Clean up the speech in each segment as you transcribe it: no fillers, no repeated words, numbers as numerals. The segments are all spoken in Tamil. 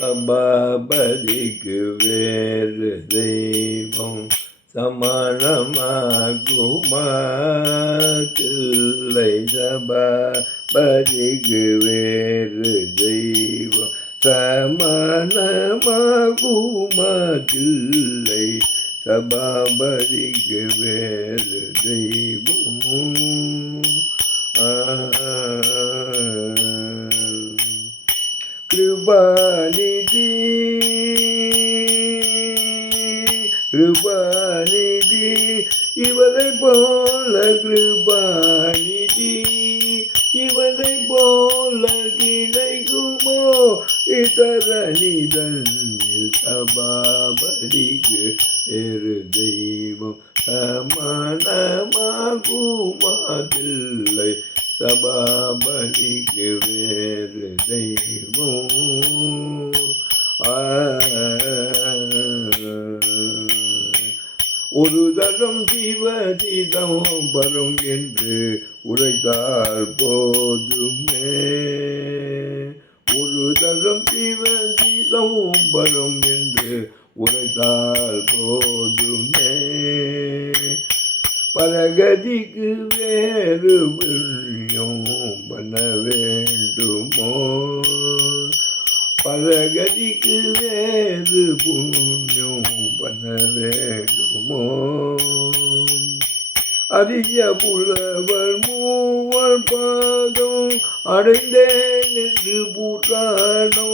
சபாபதிக்கு வேறு தெய்வம் சமானமாகுமா? தில்லை சபாபதிக்கு வேறு தெய்வம் சமானமாகுமா? தில்லை சபாபதிக்கு வேறு தெய்வம் கிருபாநிதி கிருபாநிதி இவரை போல கிருபாநிதி இவரை போல கிடைக்குமோ இதரனிதனில் சபாபதிக்கு வேறு தெய்வம் சமானமாகுமாதில்லை சபாபதிக்கு வேறு தெய்வம் ஒரு தரம் சிவசிதம்பரம் என்று உரைத்தால் போதுமே ஒரு தரம் சிவசிதம்பரம் என்று உரைத்தால் போதுமே பரகதிக்கு வேறு புண்ணியம் பண்ண வேண்டுமோ பரகதிக்கு வேறு புண்ணியம் பண்ண வேண்டுமோ அரிய புலவர் மூவர் பாதம் அடைந்தேன் என்று புராணோ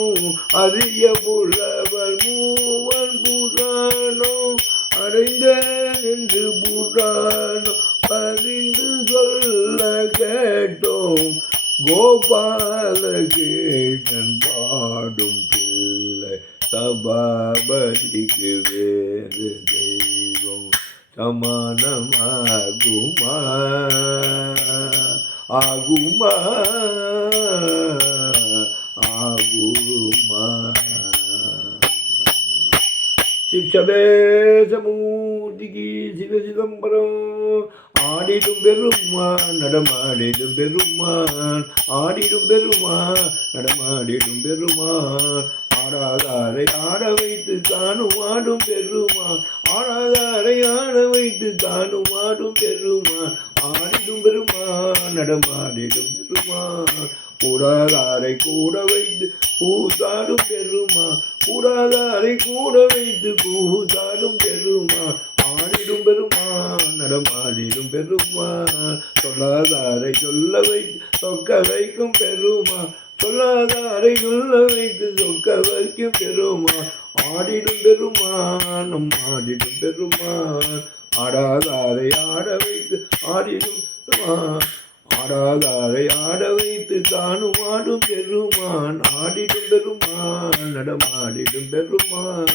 அரிய புலவர் மூவர் புராணோ அடைந்தேன் என்று புராணம் அறிந்து சொல்ல கேட்டோம் கோபாலகிருஷ்ணன் பாடும் பிள்ளை சபாபதிக்கு வேறு தெய்வம் சமானமாகுமா ஆகுமா ஆகுமா சிவசபேசமூர்த்திக்கு சிவசிதம்பரம் ஆடிடும் பெருமான் நடமாடிடும் பெருமான் ஆடிடும் பெருமான் நடமாடிடும் பெருமான் ஆடாதாரை ஆட வைத்து தானும் ஆடும் பெருமான் ஆடாதாரை ஆட வைத்து தானும் ஆடும் பெருமான் ஆடிடும் பெருமான் நடமாடிடும் பெருமான் கூடாதாரை கூட வைத்து கூத்தாடும் பெருமான் கூடாதாரை கூட வைத்து கூத்தாடும் பெருமான் ஆடிடும் பெருமான் நடமாடிடும் பெருமான் சொல்லாதாரை சொல்ல வைத்து சொக்க வைக்கும் பெருமான் சொல்லாதாரை சொல்ல வைத்து சொக்க வைக்கும் பெருமான் ஆடிடும் பெருமான் நம் ஆடிடும் பெருமான் ஆடாதாரை ஆட வைத்து ஆடிடும் பெருமான் ஆடாதாரை ஆட வைத்து தானும் ஆடும் பெருமான் ஆடிடும் பெருமான் நடமாடிடும் பெருமான்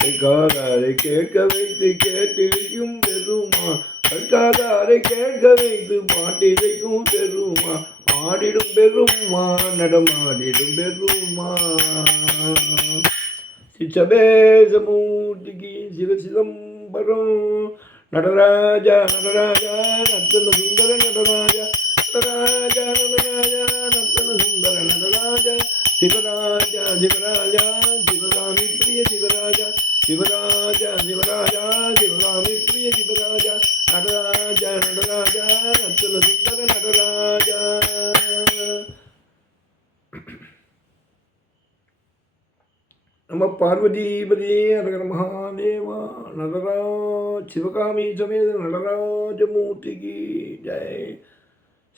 கேட்காதாரை கேட்க வைத்து கேட்டிருக்கும் பெருமான் கேட்காதாரை கேட்க வைத்து பாட்டிரைக்கும் பெருமான் ஆடிடும் பெருமான் நடமாடிடும் பெருமான் சிவசபேசமூர்த்திக்கு சிவசிதம்பரம் நடராஜா நடராஜா நர்த்தன சுந்தர நடராஜா நடராஜா நடராஜா நர்த்தன சுந்தர நடராஜா சிவராஜா சிவராஜா சிவகாமி பிரிய சிவராஜா சிவராஜா சிவராஜா சிவகாமி பிரிய சிவராஜா நடராஜா நடராஜா நர்த்தன சுந்தர நடராஜா நம பார்வதீபதே ஹர மகாதேவா நடராஜ சிவகாமி சமேத நடராஜமூர்த்திக்கு ஜெய்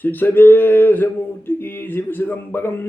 சிவசபேசமூர்த்திக்கு சிவசிதம்பரம்